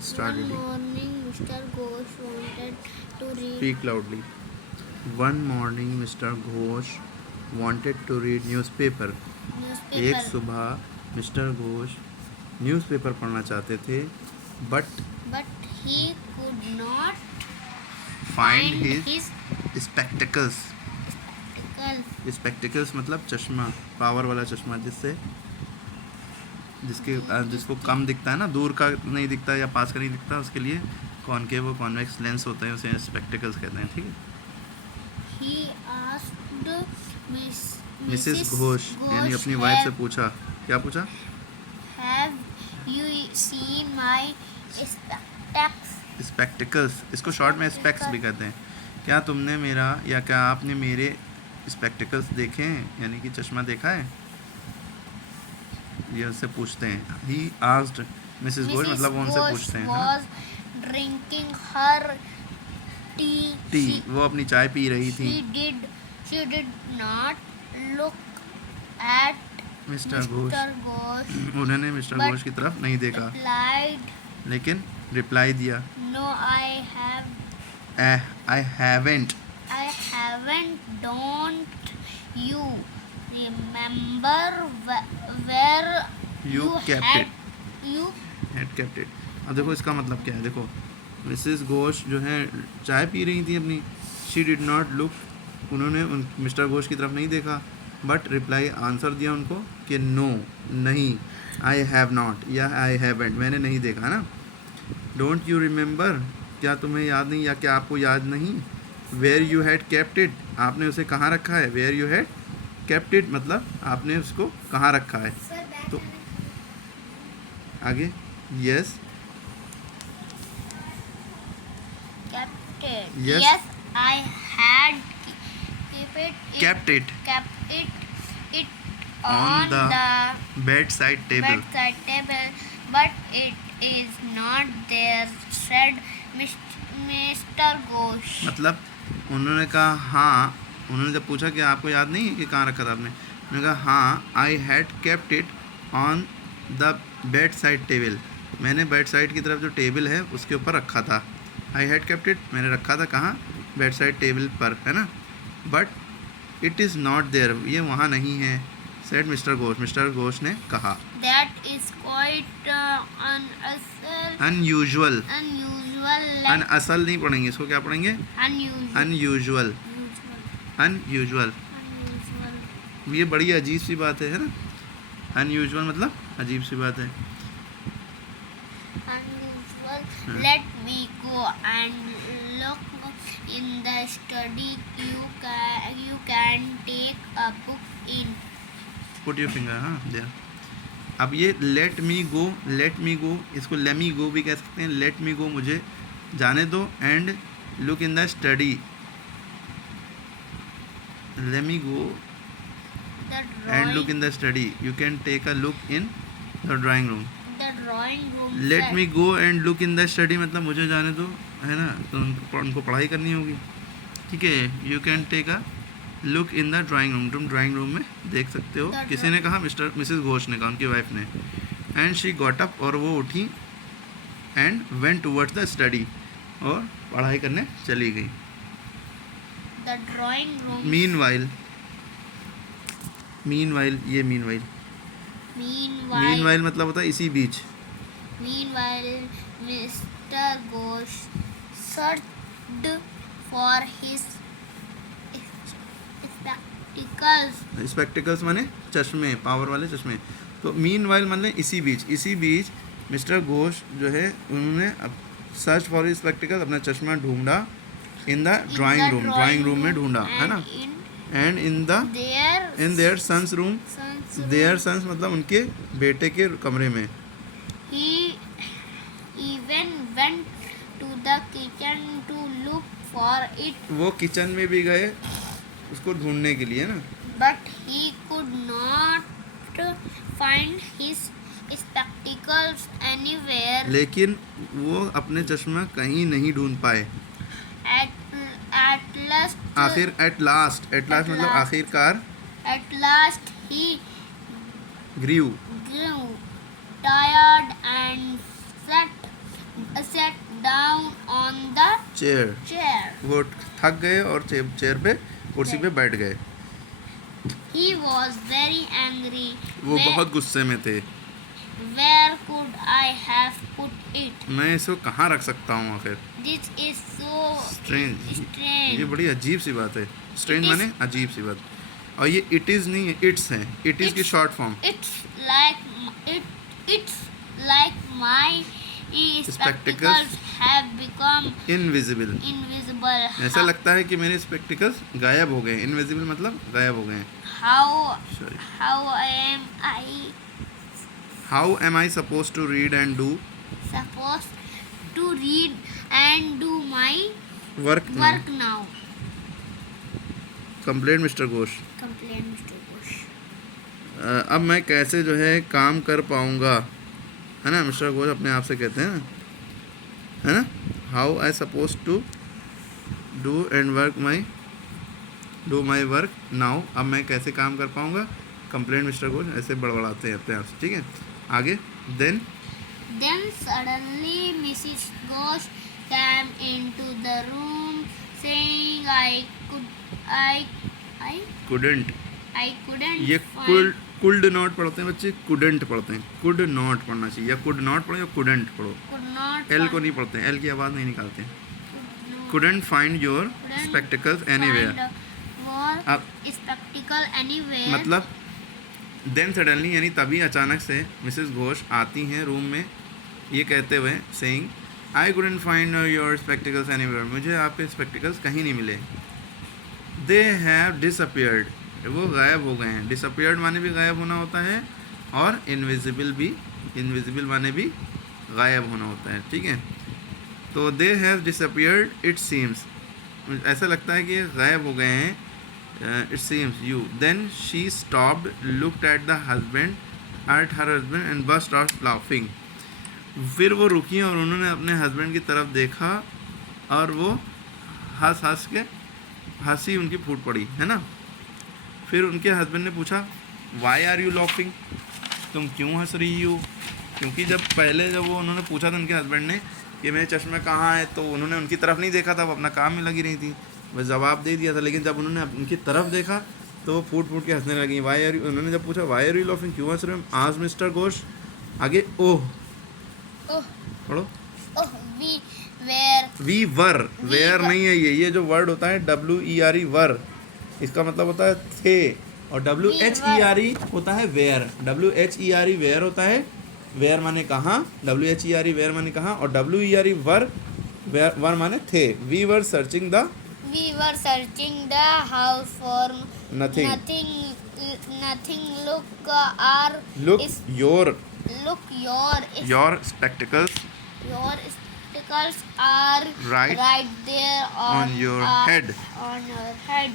Start One reading. morning, Mr. Ghosh wanted to read Speak loudly. One morning Mr. Ghosh wanted to read newspaper. एक newspaper, सुबह mister Ghosh newspaper पढ़ना चाहते थे but but he could not find find his his spectacles. spectacles. Spectacles मतलब चश्मा, power वाला चश्मा जिसको कम दिखता है ना, दूर का नहीं दिखता या पास का नहीं दिखता, उसके लिए कॉनकेव और कॉन्वेक्स लेंस होते हैं, उसे स्पेक्टिकल्स कहते हैं. ठीक है. He asked मिसेस घोष यानी अपनी वाइफ से पूछा. क्या पूछा? Have you seen my spectacles? Spectacles. इसको शॉर्ट में स्पेक्स भी कहते हैं. क्या तुमने मेरा या क्या आपने मेरे स्पेक्टिकल्स देखे हैं, यानी कि चश्मा देखा है, ये उससे पूछते हैं. ही आस्क्ड मिसेस घोष मतलब वो उनसे पूछते हैं. was drinking her tea. T, वो अपनी चाय पी रही थी. She did not look at mister Ghosh, Mr. Ghosh, उन्होंने मिस्टर but घोष की तरफ नहीं देखा, replied, लेकिन रिप्लाई दिया. "No, I haven't. Don't you remember where You kept had it. you Had kept it. अब देखो इसका मतलब क्या है. देखो मिसेस घोष जो है चाय पी रही थी अपनी. शी डिड नॉट लुक, उन्होंने मिस्टर घोष की तरफ नहीं देखा, बट रिप्लाई आंसर दिया उनको कि नो, नहीं. आई हैव नॉट या आई हैवेंट, मैंने नहीं देखा ना. डोंट यू रिमेंबर, क्या तुम्हें याद नहीं या क्या आपको याद नहीं. Where you had kept it, आपने उसे कहाँ रखा है. Where you had kept it मतलब आपने उसको कहाँ रखा है. तो आगे. Yes. kept it? Yes. Yes, I had Kept it it on on the the bedside table. bedside table, but it is not there, said Mr. Ghosh. मतलब उन्होंने कहा हाँ, उन्होंने जब पूछा कि आपको याद नहीं है कि कहाँ रखा था आपने, उन्होंने कहा हाँ, I had kept it on the bed side table, मैंने बेड साइड की तरफ जो टेबल है उसके ऊपर रखा था. आई हैड केप्ट इट, मैंने रखा था कहाँ, बेड साइड टेबल पर, है ना. But it is not there, ये वहाँ नहीं है. Said mister Ghosh, mister Ghosh ने कहा. That is quite unusual. unusual. असल नहीं पढ़ेंगे इसको, क्या पढ़ेंगे. Unusual. Unusual. Unusual. Unusual. Unusual. ये बड़ी अजीब सी बात है ना. अनयूजुअल मतलब अजीब सी बात है. Unusual. Let me go and look in the study. You can take a book in. Put your finger. हाँ देयर. अब ये लेट मी गो, इसको लेमी गो भी कह सकते हैं. लेट मी गो, मुझे जाने दो. And look in the study, let me go The and look drawing. In the study. You can take a look in the drawing room. The drawing room. Let set. Me go and look in the study मतलब मुझे जाने दो, है ना. तो उनको पढ़ाई करनी होगी. ठीक है. You can take a look in the drawing room, तुम ड्राइंग रूम में देख सकते हो. किसी ने कहा, मिसेस घोष ने कहा, उनकी वाइफ ने. एंड शी गॉट अप, और वो उठी. And went towards the study, और पढ़ाई करने चली गई. The drawing room. मीनवाइल, ये मीनवाइल Meanwhile. मतलब होता है इसी बीच. Meanwhile, Mr. Ghosh searched for his spectacles. Spectacles माने चश्मे, पावर वाले चश्मे. तो मीनवाइल मतलब इसी बीच मिस्टर घोष जो है उन्होंने सर्च फॉर स्पेक्टिकल, अपना चश्मा ढूंढा. इन द ड्राइंग रूम में ढूंढा, है ना. And in their sons room. Their son's मतलब उनके बेटे के कमरे में. He even went to the kitchen to look for it, वो किचन में भी गए उसको ढूंढने के लिए ना. but he could not find his spectacles anywhere. लेकिन वो अपने चश्मा कहीं नहीं ढूंढ पाए. At last. एट लास्ट मतलब last. आखिरकार. At last he grieve grew tired and sat sat down on the chair, chair. वो थक गए और चेयर पे कुर्सी पे बैठ गए। He was very angry. वो बहुत गुस्से में थे। Where could I have put it? मैं इसको कहाँ रख सकता हूँ आखिर? This is so strange, strange. ये बड़ी अजीब सी बात है। स्ट्रेंज It is- माने अजीब सी बात। और ये इट इज़ नहीं है, इट्स है। इट इज़ की It's- short form. It's like my spectacles have become invisible, invisible. ऐसा लगता है कि मेरे स्पेक्टिकल्स गायब हो गए। इनविजिबल मतलब गायब हो गए। How sorry. how am I how am I suppose to read and do supposed to read and do my work? work now? Complaint mister Ghosh. Complained Mr. Bush. अब मैं कैसे जो है काम कर पाऊँगा, है ना? मिस्टर घोष अपने आप से कहते हैं ना, है ना? How I suppose to do and do my work now. अब मैं कैसे काम कर पाऊँगा? कंप्लेंट मिस्टर घोष ऐसे बड़बड़ाते हैं अपने आप से। ठीक है, आगे। Then Then suddenly Mrs. Ghosh came into the room saying I couldn't, couldn't ये find कुल्ड नॉट पढ़ते हैं बच्चे, कुडंट पढ़ते हैं। कुड नॉट पढ़ना चाहिए, या कुड नॉट पढ़ो या कुडंट पढ़ो। could not एल find- को नहीं पढ़ते, एल की आवाज़ नहीं निकालते। could not couldn't find your couldn't spectacles anywhere. find your अब spectacle anywhere. मतलब देन सडनली यानी तभी अचानक से मिसेस घोष आती हैं रूम में ये कहते हुए, saying I couldn't find your spectacles anywhere. मुझे आपके स्पेक्टिकल्स कहीं नहीं मिले। दे हैव डिसअपियर्ड, वो गायब हो गए हैं। डिसअपियर्ड माने भी गायब होना होता है, और इनविजिबल माने भी गायब होना होता है। ठीक है, तो they have disappeared it seems, ऐसा लगता है कि ये गायब हो गए हैं। It seems you. Then she stopped, looked at the husband, at her husband and burst out laughing. फिर वो रुकी और उन्होंने अपने हस्बैंड की तरफ देखा और वो हंस के हंसी उनकी फूट पड़ी, है ना? फिर उनके हस्बैंड ने पूछा वाई आर यू लाफिंग, तुम क्यों हंस रही हो? क्योंकि जब वो उन्होंने पूछा था उनके हस्बैंड ने कि मेरे चश्मे कहाँ हैं, तो उन्होंने उनकी तरफ नहीं देखा था, वो अपना काम में लगी रही थी, बस जवाब दे दिया था। लेकिन जब उन्होंने उनकी तरफ देखा तो वो फूट के हंसने लगी। वाई आर यू, उन्होंने जब पूछा वाई आर यू लाफिंग, क्यों हंस रहे हो? आज मिस्टर घोष। आगे ओह Oh, पढ़ो। we were we were, where नहीं है ये जो वर्ड होता है WERE वर, इसका मतलब होता है थे, और WHERE होता है वेयर। WHERE वेयर होता है, वेयर माने कहाँ, WHERE वेयर माने कहाँ, और WERE वर माने थे। We were searching the house for nothing. nothing. Look your spectacles your spectacles are Right there on your head. On your head.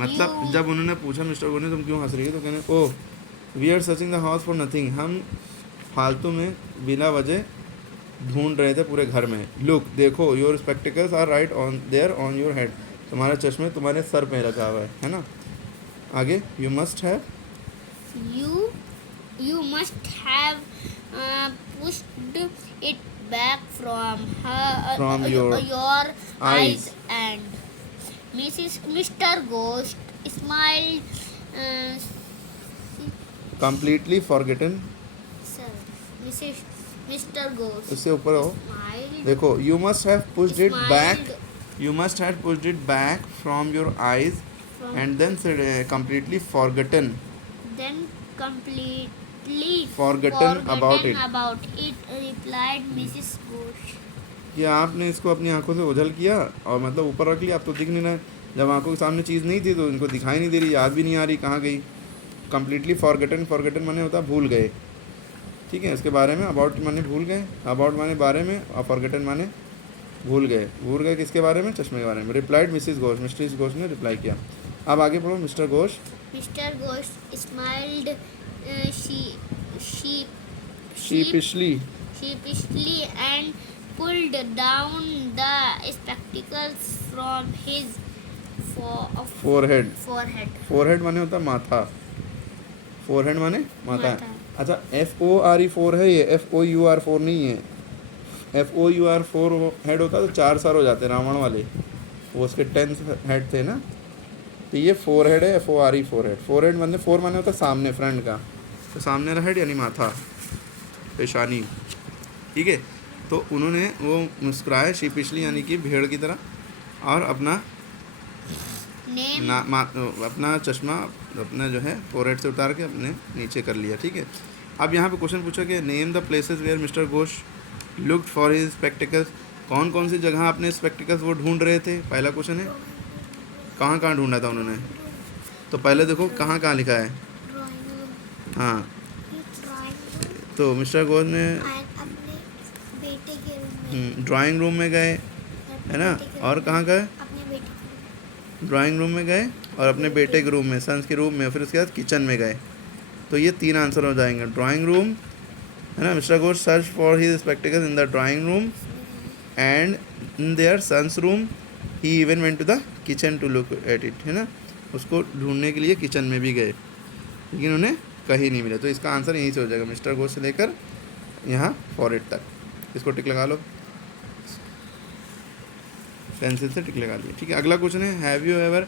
मतलब You- जब उन्होंने पूछा मिस्टर गो ने तुम क्यों हंस रही हो, तो कहने oh we are searching the house for nothing, हम फालतू में बिना वजह ढूंढ रहे थे पूरे घर में। लुक देखो, your spectacles are right on there on your head, तुम्हारे चश्मे तुम्हारे सर पे रखा हुआ है ना? आगे you must have You must have pushed it back from your eyes. eyes. And Mr. Ghost smiled. completely forgotten, Sir, Mr. Ghost इससे ऊपर हो, smiled. देखो you must have pushed it Smiled back, you must have pushed it back from your eyes from- and then said completely forgotten Then completely Forgotten about it. replied Mrs. Ghosh. कि आपने इसको अपनी आंखों से ओझल किया और मतलब ऊपर रख लिया, अब तो दिख नहीं रहा है। जब आंखों के सामने चीज़ नहीं थी तो इनको दिखाई नहीं दे रही, याद भी नहीं आ रही कहाँ गई। कम्प्लीटली फॉरगटन माने होता है भूल गए। ठीक है, इसके बारे में अबाउट माने भूल गए, अबाउट माने बारे में, और फॉरगटन माने भूल गए किसके बारे में? चश्मे के बारे में। Replied Mrs Ghosh, mister Ghosh ने रिप्लाई किया। अब आगे पढ़ो। Mister Ghosh Mr. Ghosh smiled sheepishly and pulled down the spectacles from his forehead, forehead. Forehead माने होता है माथा, फोरहेड माने माथा। माथा। अच्छा FORE 4 है, ये FOUR 4 नहीं है। FOUR 4 हेड होता तो 4 सर हो जाते रावण वाले, वो उसके 10 हेड थे ना। तो ये 4 हेड है, FORE 4 हेड। 4 हेड मतलब 4 माने होता सामने, फ्रंट का, तो सामने वाला हेड यानी माथा, पेशानी, ठीक है। तो उन्होंने वो मुस्कुराए शीपिशली यानी कि भेड़ की तरह, और अपना नेम अपना चश्मा अपना जो है फोरहेड से उतार के अपने नीचे कर लिया, ठीक है। अब यहाँ पे क्वेश्चन पूछा कि name the places where mister Ghosh looked for his spectacles. कौन कौन सी जगह अपने स्पेक्टिकल्स वो ढूंढ रहे थे, पहला क्वेश्चन है। कहाँ कहाँ ढूंढा था उन्होंने, तो पहले देखो कहाँ कहाँ लिखा है। हाँ, तो मिस्टर घोष ने अपने बेटे के रूम ड्राइंग रूम में गए, है ना, और कहाँ गए, अपने बेटे ड्राइंग रूम में गए और अपने बेटे के रूम में, सन्स के रूम में, फिर उसके बाद किचन में गए। तो ये 3 आंसर हो जाएंगे। ड्राइंग रूम, है ना, mister Ghosh search for his spectacles in the drawing room and in their sons room, he even went to the kitchen to look at it, है ना, उसको ढूंढने के लिए किचन में भी गए, लेकिन उन्हें कहीं नहीं मिला। तो इसका आंसर यहीं से हो जाएगा, मिस्टर घोष से लेकर यहाँ फॉरहेड तक। इसको टिक लगा लो, पेंसिल से टिक लगा लिया, ठीक है। अगला क्वेश्चन है, have you ever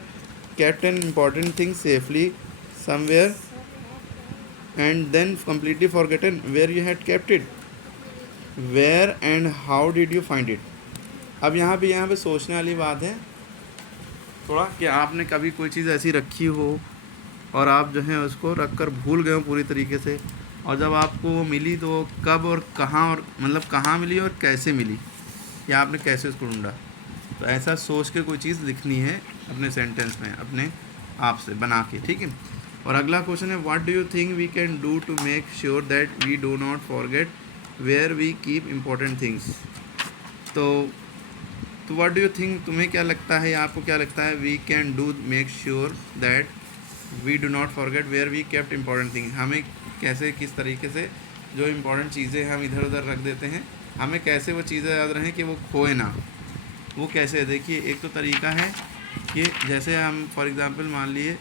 kept an important thing safely somewhere and then completely forgotten where you had kept it, where and how did you find it। अब यहाँ पे सोचने वाली बात है थोड़ा, कि आपने कभी कोई चीज़ ऐसी रखी हो और आप जो है उसको रख कर भूल गए हो पूरी तरीके से, और जब आपको वो मिली तो कब और कहाँ, और मतलब कहाँ मिली और कैसे मिली, या आपने कैसे उसको ढूंढा। तो ऐसा सोच के कोई चीज़ लिखनी है अपने सेंटेंस में अपने आप से बना के, ठीक है। और अगला क्वेश्चन है, what do you think we can do to make sure that we do not forget where we keep important things. तो व्हाट डू यू थिंक, तुम्हें क्या लगता है या आपको क्या लगता है, we can do make sure that we do not forget where we kept important things. हमें कैसे, किस तरीके से जो इम्पोर्टेंट चीज़ें हम इधर उधर रख देते हैं, हमें कैसे वो चीज़ें याद रहें कि वो खोए ना। वो कैसे है, देखिए, एक तो तरीका है कि जैसे हम फॉर एग्ज़ाम्पल मान लिए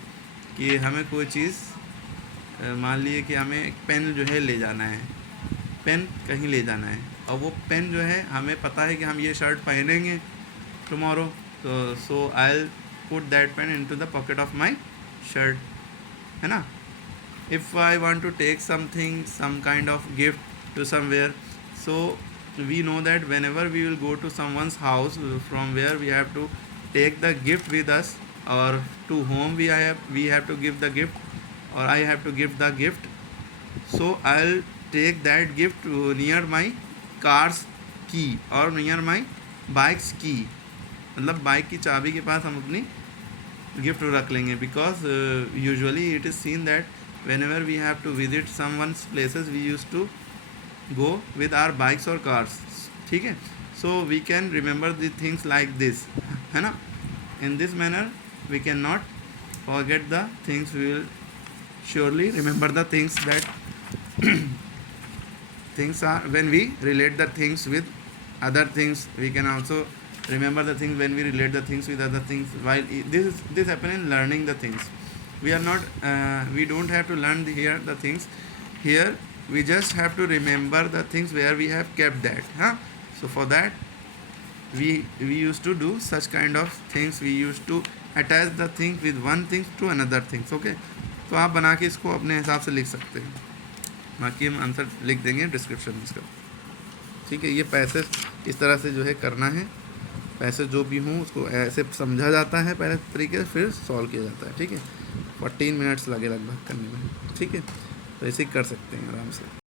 कि हमें कोई चीज़, मान लिए कि हमें एक पेन जो है ले जाना है, पेन कहीं ले जाना है, और वो पेन जो है हमें पता है कि हम ये शर्ट पहनेंगे टुमारो, तो so I will put that pen into the pocket of my shirt, है ना। If I want to take something, some kind of gift to somewhere, so we know that whenever we will go to someone's house from where we have to take the gift with us, or to whom we have to give the gift, or I have to give the gift, so I'll take that gift near my car's key or near my bike's key, मतलब bike की चाबी के पास हम अपनी gift रख लेंगे, because usually it is seen that whenever we have to visit someone's places we used to go with our bikes or cars, ठीक है। so we can remember the things like this, है ना। in this manner we cannot forget the things, we will surely remember the things that things are when we relate the things with other things, we can also remember the things when we relate the things with other things, while this happen in learning the things, we are not we don't have to learn here the things here, we just have to remember the things where we have kept that, huh? So for that we used to do such kind of things, we used to attach the thing with one thing to another things, okay। तो आप बना के इसको अपने हिसाब से लिख सकते हैं, बाकी हम आंसर लिख देंगे डिस्क्रिप्शन में इसका, ठीक है। ये पैसे इस तरह से जो है करना है, पैसे जो भी हों उसको ऐसे समझा जाता है पहले तरीके से, फिर सॉल्व किया जाता है, ठीक है। 14 मिनट्स लगे लगभग करने में, ठीक है। तो ऐसे ही कर सकते हैं आराम से।